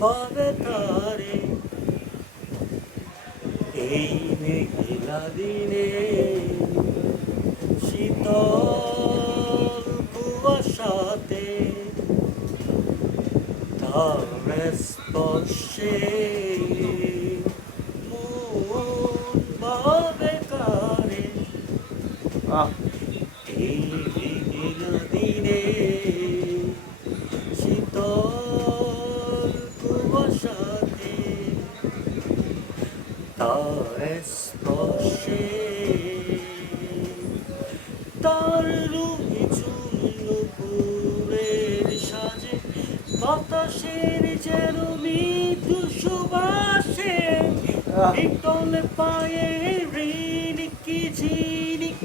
পাবে তারে এই মেঘলা দিনে শীতল কুয়াশাতে তার স্পর্শে মন ভাবে কারে এই মেঘলা দিনে শীতল কুয়াশাতে তার স্পর্শে তার রুমি চুল নুপুরের সাজে বাতাসের যেন মৃদু সুবাসে নিটল পায়ে রিনিকি ঝিনিক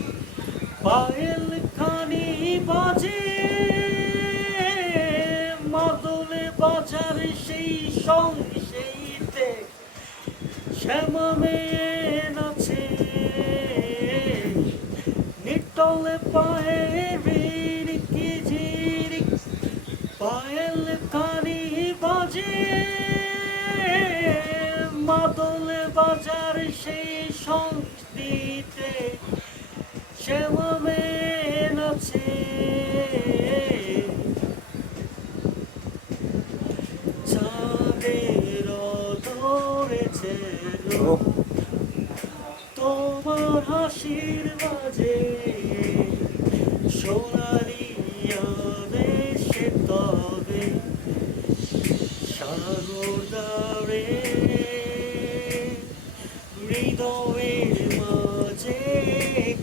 পায়েল খানি বাজে মাদলে বাজার সেই সঙ্গে সেইতে শ্যামা মেয়ে নাচে নিটলে পায়ে রিনিকি ঝিনিক পায়েল খানি বাজে মাদলে বাজার সেই সংস্কৃতিতে শ্যামা মেয়ে নাচে চাঁদের ধরেছে তোমার হাসির বাজে সোনালি আবেশে তবে সাগর দাঁড়ে হৃদয়ের মাঝে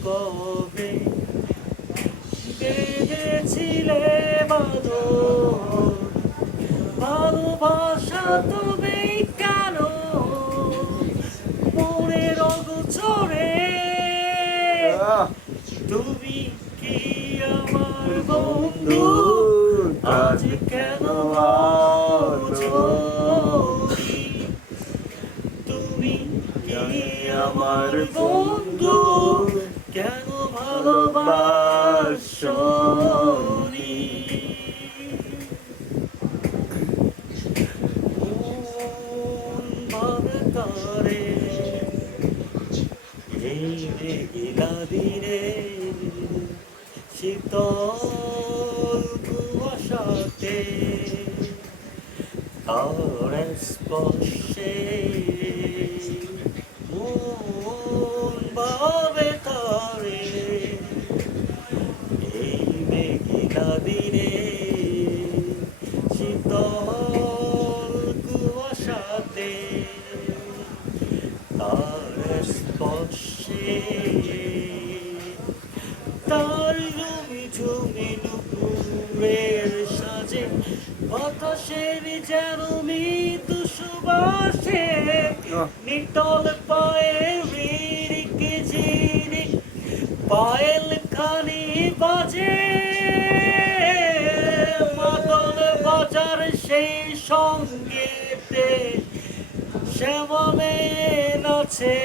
কবে বেঁধেছিলে বাঁধন ভালোবাসা তবে কেন মনের অগোচরে তুমি কি আমার বন্ধু আজ কেন আছোরি তুমি কি আমার বন্ধু কেন ভালোবাসনি মন ভাবে তারে এই মেঘলা দিনে শীতল কুয়াশাতে তার স্পর্শে মন ভাবে তারে এই মেঘলা দিনে শীতল কুয়াশাতে তার স্পর্শে তার রুমি ঝুমি নুপুরের সাজে বাতাসের যেন মৃদু সুবাসে নিটল পায়ে রিনিকি ঝিনিক পায়েল খানি বাজে মাদল বাজার সেই সঙ্গীতে শ্যামা মেয়ে নাচে